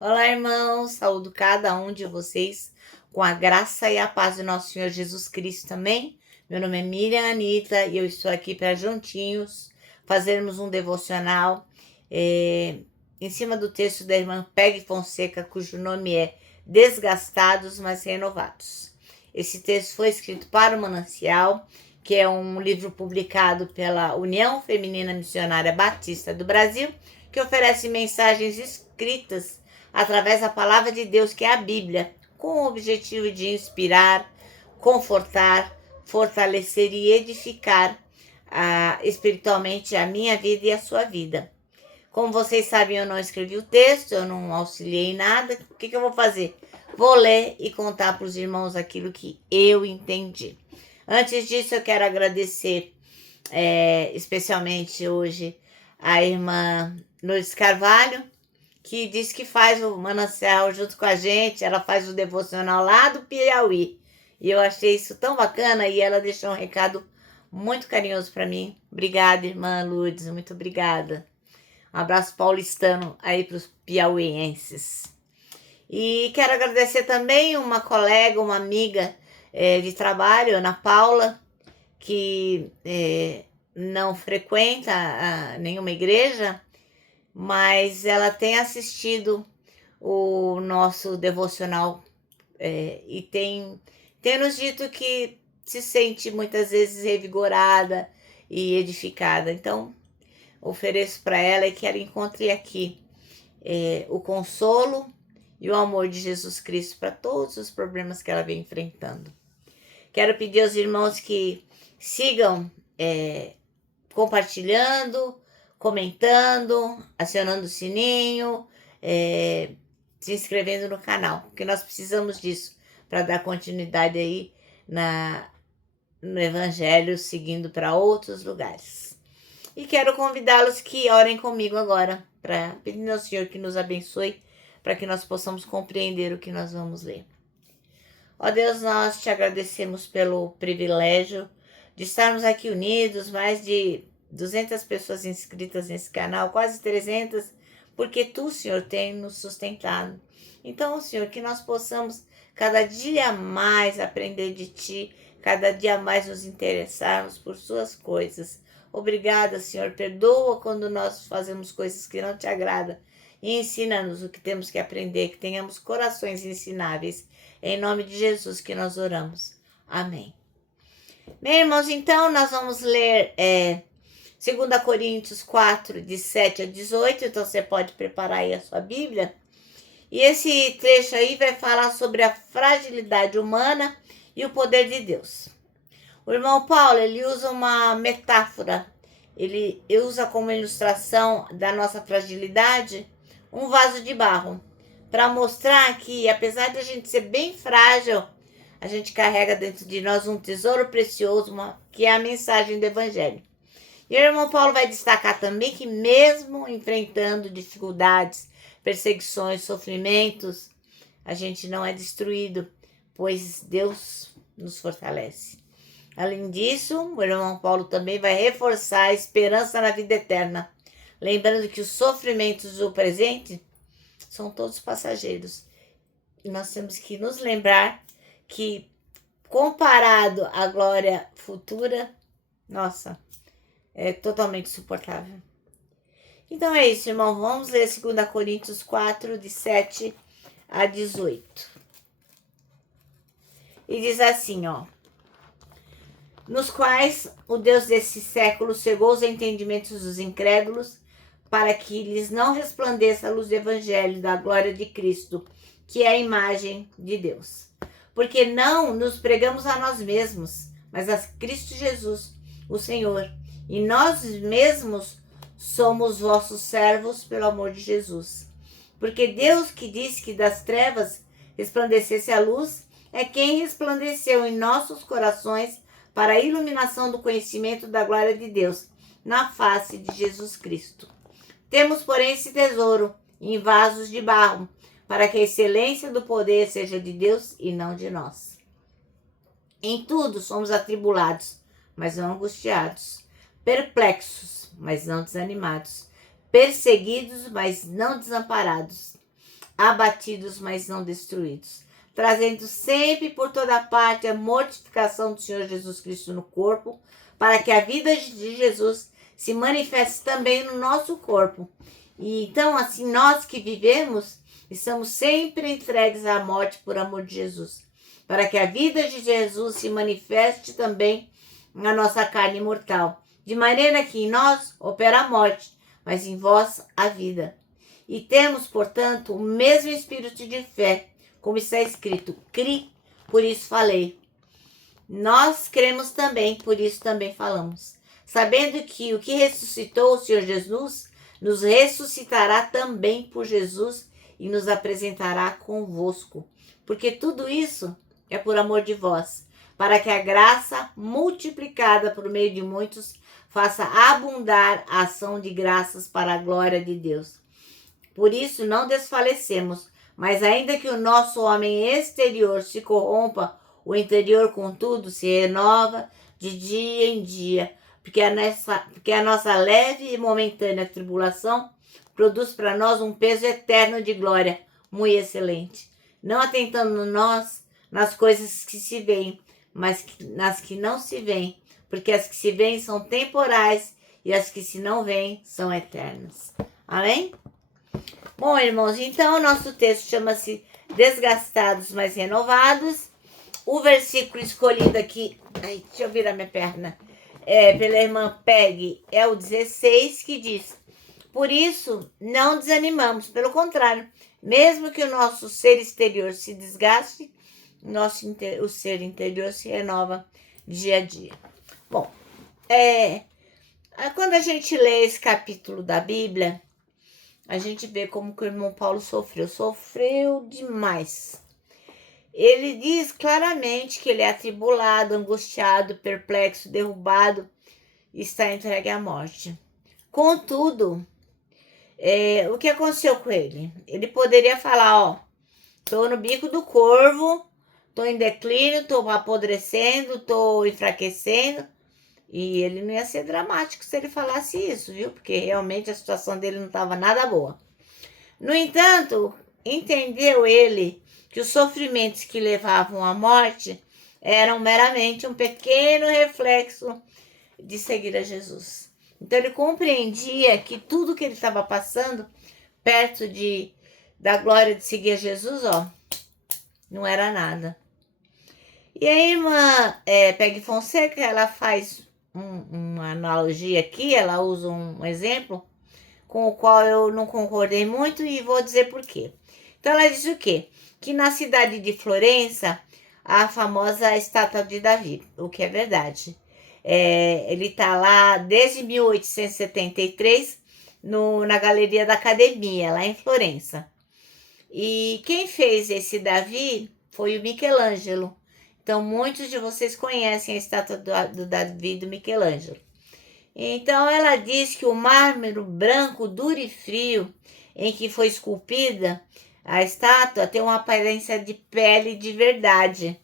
Olá, irmãos, saúdo cada um de vocês com a graça e a paz do nosso Senhor Jesus Cristo também. Meu nome é Miriam Anita e eu estou aqui para juntinhos fazermos um devocional eh, em cima do texto da irmã Peggy Fonseca, cujo nome é Desgastados, mas Renovados. Esse texto foi escrito para o Manancial, que é um livro publicado pela União Feminina Missionária Batista do Brasil, que oferece mensagens escritas através da palavra de Deus, que é a Bíblia, com o objetivo de inspirar, confortar, fortalecer e edificar espiritualmente a minha vida e a sua vida. Como vocês sabem, eu não escrevi o texto, eu não auxiliei em nada. O que eu vou fazer? Vou ler e contar para os irmãos aquilo que eu entendi. Antes disso, eu quero agradecer especialmente hoje a irmã Lourdes Carvalho, que diz que faz o Manancial junto com a gente. Ela faz o devocional lá do Piauí. E eu achei isso tão bacana e ela deixou um recado muito carinhoso para mim. Obrigada, irmã Lourdes, muito obrigada. Um abraço paulistano aí para os piauienses. E quero agradecer também uma colega, uma amiga de trabalho, Ana Paula, que não frequenta nenhuma igreja, mas ela tem assistido o nosso devocional e tem nos dito que se sente muitas vezes revigorada e edificada. Então, ofereço para ela e que ela encontre aqui o consolo e o amor de Jesus Cristo para todos os problemas que ela vem enfrentando. Quero pedir aos irmãos que sigam compartilhando, comentando, acionando o sininho, se inscrevendo no canal, porque nós precisamos disso para dar continuidade aí no Evangelho, seguindo para outros lugares. E quero convidá-los que orem comigo agora, para pedir ao Senhor que nos abençoe, para que nós possamos compreender o que nós vamos ler. Ó Deus, nós te agradecemos pelo privilégio de estarmos aqui unidos, mais de 200 pessoas inscritas nesse canal, quase 300, porque tu, Senhor, tem nos sustentado. Então, Senhor, que nós possamos cada dia mais aprender de ti, cada dia mais nos interessarmos por suas coisas. Obrigada, Senhor, perdoa quando nós fazemos coisas que não te agradam e ensina-nos o que temos que aprender, que tenhamos corações ensináveis. Em nome de Jesus que nós oramos. Amém. Bem, irmãos, então nós vamos ler 2 Coríntios 4, de 7 a 18. Então você pode preparar aí a sua Bíblia. E esse trecho aí vai falar sobre a fragilidade humana e o poder de Deus. O irmão Paulo, ele usa uma metáfora. Ele usa como ilustração da nossa fragilidade um vaso de barro, para mostrar que, apesar de a gente ser bem frágil, a gente carrega dentro de nós um tesouro precioso, que é a mensagem do Evangelho. E o irmão Paulo vai destacar também que, mesmo enfrentando dificuldades, perseguições, sofrimentos, a gente não é destruído, pois Deus nos fortalece. Além disso, o irmão Paulo também vai reforçar a esperança na vida eterna, lembrando que os sofrimentos do presente são todos passageiros. E nós temos que nos lembrar que, comparado à glória futura, nossa, é totalmente suportável. Então é isso, irmão. Vamos ler 2 Coríntios 4, de 7 a 18. E diz assim, ó: nos quais o Deus desse século cegou os entendimentos dos incrédulos, para que lhes não resplandeça a luz do Evangelho da glória de Cristo, que é a imagem de Deus. Porque não nos pregamos a nós mesmos, mas a Cristo Jesus, o Senhor. E nós mesmos somos vossos servos pelo amor de Jesus. Porque Deus, que disse que das trevas resplandecesse a luz, é quem resplandeceu em nossos corações para a iluminação do conhecimento da glória de Deus, na face de Jesus Cristo. Temos, porém, esse tesouro em vasos de barro, para que a excelência do poder seja de Deus e não de nós. Em tudo somos atribulados, mas não angustiados, perplexos, mas não desanimados, perseguidos, mas não desamparados, abatidos, mas não destruídos, trazendo sempre por toda parte a mortificação do Senhor Jesus Cristo no corpo, para que a vida de Jesus se manifeste também no nosso corpo. E então, assim, nós que vivemos, estamos sempre entregues à morte por amor de Jesus, para que a vida de Jesus se manifeste também na nossa carne mortal, de maneira que em nós opera a morte, mas em vós a vida. E temos, portanto, o mesmo espírito de fé, como está escrito, cri, por isso falei. Nós cremos também, por isso também falamos, sabendo que o que ressuscitou o Senhor Jesus, nos ressuscitará também por Jesus e nos apresentará convosco. Porque tudo isso é por amor de vós, para que a graça, multiplicada por meio de muitos, faça abundar a ação de graças para a glória de Deus. Por isso não desfalecemos, mas ainda que o nosso homem exterior se corrompa, o interior, contudo, se renova de dia em dia, porque a nossa leve e momentânea tribulação produz para nós um peso eterno de glória, muito excelente, não atentando nós nas coisas que se veem, mas nas que não se veem, porque as que se veem são temporais e as que se não veem são eternas. Amém? Bom, irmãos, então o nosso texto chama-se Desgastados, mas Renovados. O versículo escolhido aqui, deixa eu virar minha perna, pela irmã Peg, é o 16, que diz: por isso não desanimamos, pelo contrário, mesmo que o nosso ser exterior se desgaste, o ser interior se renova dia a dia. Bom, quando a gente lê esse capítulo da Bíblia, a gente vê como que o irmão Paulo sofreu demais. Ele diz claramente que ele é atribulado, angustiado, perplexo, derrubado, e está entregue à morte. Contudo, o que aconteceu com ele? Ele poderia falar, tô no bico do corvo, tô em declínio, tô apodrecendo, tô enfraquecendo. E ele não ia ser dramático se ele falasse isso, viu? Porque realmente a situação dele não estava nada boa. No entanto, entendeu ele que os sofrimentos que levavam à morte eram meramente um pequeno reflexo de seguir a Jesus. Então ele compreendia que tudo que ele estava passando perto da glória de seguir a Jesus, não era nada. E a irmã Peg Fonseca, ela faz uma analogia aqui, ela usa um exemplo com o qual eu não concordei muito e vou dizer por quê. Então ela diz o quê? Que na cidade de Florença, há a famosa estátua de Davi, o que é verdade. Ele está lá desde 1873 na Galeria da Academia, lá em Florença. E quem fez esse Davi foi o Michelangelo. Então, muitos de vocês conhecem a estátua do Davi do Michelangelo. Então, ela diz que o mármore branco, duro e frio, em que foi esculpida a estátua, tem uma aparência de pele de verdade.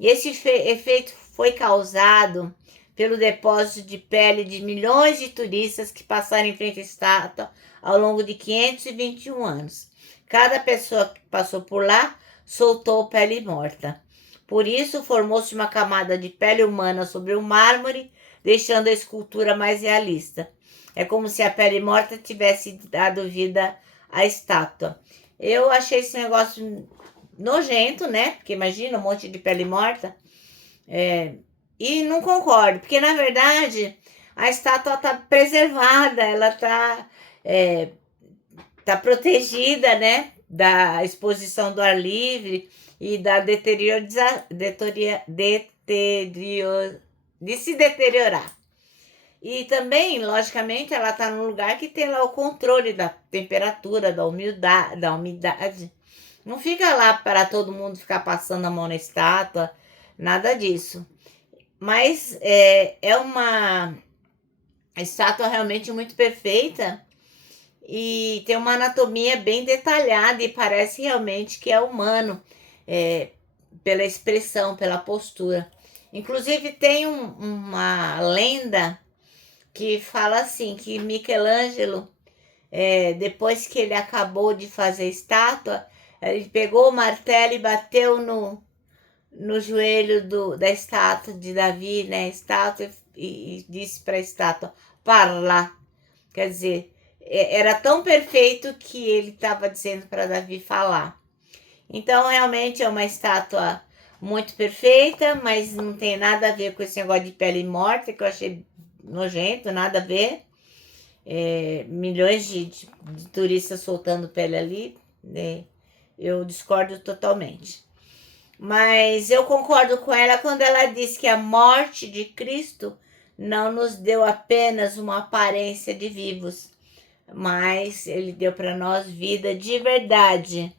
E esse efeito foi causado pelo depósito de pele de milhões de turistas que passaram em frente à estátua ao longo de 521 anos. Cada pessoa que passou por lá soltou pele morta. Por isso, formou-se uma camada de pele humana sobre o mármore, deixando a escultura mais realista. É como se a pele morta tivesse dado vida à estátua. Eu achei esse negócio nojento, né? Porque imagina um monte de pele morta. E não concordo, porque na verdade a estátua está preservada, ela está protegida, né? Da exposição do ar livre e da de se deteriorar. E também, logicamente, ela está num lugar que tem lá o controle da temperatura, da umidade. Não fica lá para todo mundo ficar passando a mão na estátua, nada disso. Mas é uma estátua realmente muito perfeita e tem uma anatomia bem detalhada e parece realmente que é humano, pela expressão, pela postura. Inclusive tem uma lenda que fala assim, que Michelangelo, depois que ele acabou de fazer a estátua, Ele pegou o martelo e bateu no joelho da estátua de Davi, né? Estátua, e disse para a estátua: parla. Quer dizer, era tão perfeito que ele estava dizendo para Davi falar. Então, realmente é uma estátua muito perfeita, mas não tem nada a ver com esse negócio de pele morta, que eu achei nojento, nada a ver. Milhões de turistas soltando pele ali, né? Eu discordo totalmente. Mas eu concordo com ela quando ela diz que a morte de Cristo não nos deu apenas uma aparência de vivos, mas ele deu para nós vida de verdade.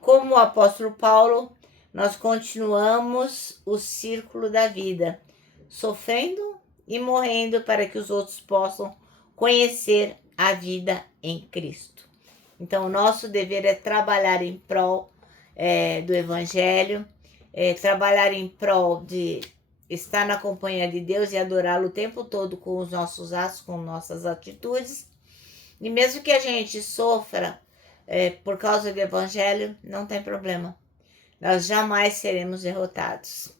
Como o apóstolo Paulo, nós continuamos o círculo da vida, sofrendo e morrendo para que os outros possam conhecer a vida em Cristo. Então, o nosso dever é trabalhar em prol do Evangelho, trabalhar em prol de estar na companhia de Deus e adorá-lo o tempo todo com os nossos atos, com nossas atitudes. E mesmo que a gente sofra por causa do Evangelho, não tem problema. Nós jamais seremos derrotados.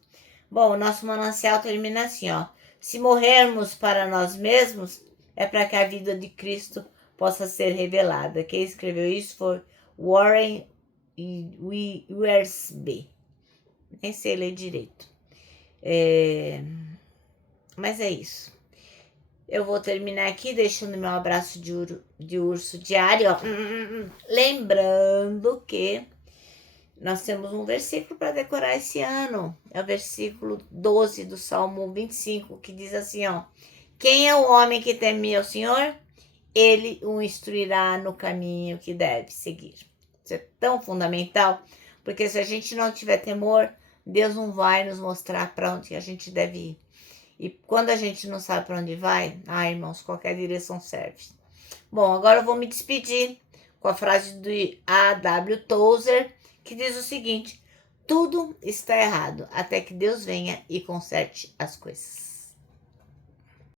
Bom, o nosso manancial termina assim, ó. Se morrermos para nós mesmos, é para que a vida de Cristo possa ser revelada. Quem escreveu isso foi Warren Wiersbe. Nem sei ler direito. Mas é isso. Eu vou terminar aqui deixando meu abraço de urso diário. Ó. Lembrando que nós temos um versículo para decorar esse ano. É o versículo 12 do Salmo 25, que diz assim, ó. Quem é o homem que teme ao Senhor? Ele o instruirá no caminho que deve seguir. Isso é tão fundamental, porque se a gente não tiver temor, Deus não vai nos mostrar para onde a gente deve ir. E quando a gente não sabe para onde vai, irmãos, qualquer direção serve. Bom, agora eu vou me despedir com a frase do A.W. Tozer, que diz o seguinte: tudo está errado até que Deus venha e conserte as coisas.